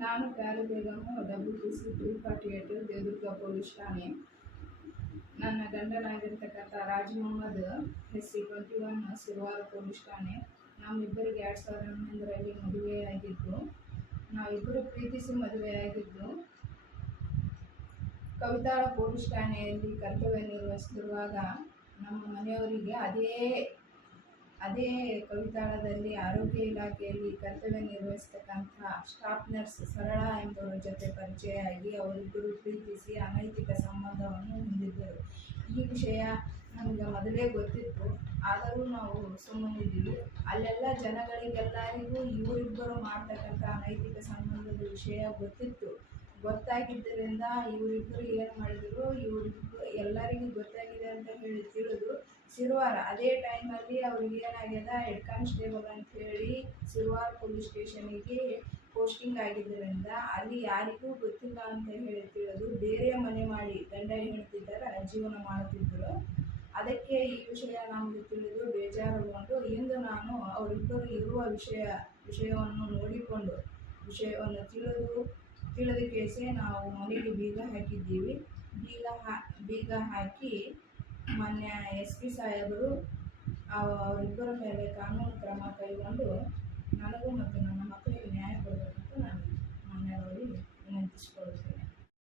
ನಾನು Pyaru ಬೇಗಮು WPC 348 Devadurga police ಠಾಣೆ. ನನ್ನ ಗಂಡನಾಗಿರ್ತಕ್ಕಂಥ ರಾಜ್ ಮೊಹಮ್ಮದ್ SC 21 ಸಿರುವಾರ ಪೊಲೀಸ್ ಠಾಣೆ. ನಮ್ಮಿಬ್ಬರಿಗೆ 2011ರಲ್ಲಿ ಮದುವೆಯಾಗಿದ್ದು, ನಾವಿಬ್ಬರು ಪ್ರೀತಿಸಿ ಮದುವೆಯಾಗಿದ್ದು, ಕವಿತಾಳ ಪೊಲೀಸ್ ಠಾಣೆಯಲ್ಲಿ ಕರ್ತವ್ಯ ನಿರ್ವಹಿಸುತ್ತಿರುವಾಗ ನಮ್ಮ ಮನೆಯವರಿಗೆ ಅದೇ ಕವಿತಾಳದಲ್ಲಿ ಆರೋಗ್ಯ ಇಲಾಖೆಯಲ್ಲಿ ಕರ್ತವ್ಯ ನಿರ್ವಹಿಸ್ತಕ್ಕಂಥ ಸ್ಟಾಫ್ ನರ್ಸ್ ಸರಳ ಎಂಬುವರ ಜೊತೆ ಪರಿಚಯ ಆಗಿ ಅವರಿಬ್ಬರು ಪ್ರೀತಿಸಿ ಅನೈತಿಕ ಸಂಬಂಧವನ್ನು ಹೊಂದಿದ್ದರು. ಈ ವಿಷಯ ನಮಗೆ ಮೊದಲೇ ಗೊತ್ತಿತ್ತು, ಆದರೂ ನಾವು ಸುಮ್ಮನಿದ್ದೀವಿ. ಅಲ್ಲೆಲ್ಲ ಜನಗಳಿಗೆಲ್ಲರಿಗೂ ಇವರಿಬ್ಬರು ಮಾಡ್ತಕ್ಕಂಥ ಅನೈತಿಕ ಸಂಬಂಧದ ವಿಷಯ ಗೊತ್ತಾಗಿದ್ದರಿಂದ ಇವರಿಬ್ಬರು ಏನು ಮಾಡಿದರು, ಎಲ್ಲರಿಗೂ ಗೊತ್ತಾಗಿದೆ ಅಂತ ಹೇಳಿ ತಿಳಿದು ಸಿರುವಾರ ಅದೇ ಟೈಮಲ್ಲಿ ಅವ್ರಿಗೆ ಏನಾಗ್ಯದ, ಹೆಡ್ ಕಾನ್ಸ್ಟೇಬಲ್ ಅಂತ ಹೇಳಿ ಸಿರುವಾರ ಪೊಲೀಸ್ ಸ್ಟೇಷನಿಗೆ ಪೋಸ್ಟಿಂಗ್ ಆಗಿದ್ದರಿಂದ ಅಲ್ಲಿ ಯಾರಿಗೂ ಗೊತ್ತಿಲ್ಲ ಅಂತ ಹೇಳಿ ತಿಳಿದು ಬೇರೆ ಮನೆ ಮಾಡಿ ಗಂಡ ಹೆಂಡತಿದ್ದರ ಜೀವನ ಮಾಡುತ್ತಿದ್ದರು. ಅದಕ್ಕೆ ಈ ವಿಷಯ ನಮಗೆ ತಿಳಿದು ಬೇಜಾರುಗೊಂಡು ಇಂದು ನಾನು ಅವರಿಬ್ಬರು ಇರುವ ವಿಷಯವನ್ನು ನೋಡಿಕೊಂಡು ವಿಷಯವನ್ನು ತಿಳಿದ ಕೇಸೆ ನಾವು ಮನೆಗೆ ಬೀಗ ಹಾಕಿದ್ದೀವಿ. ಬೀಗ ಹಾಕಿ ಮಾನ್ಯ SP ಸಾಹೇಬರು ಅವರಿಬ್ಬರ ಮೇಲೆ ಕಾನೂನು ಕ್ರಮ ಕೈಗೊಂಡು ನನಗೂ ಮತ್ತು ನನ್ನ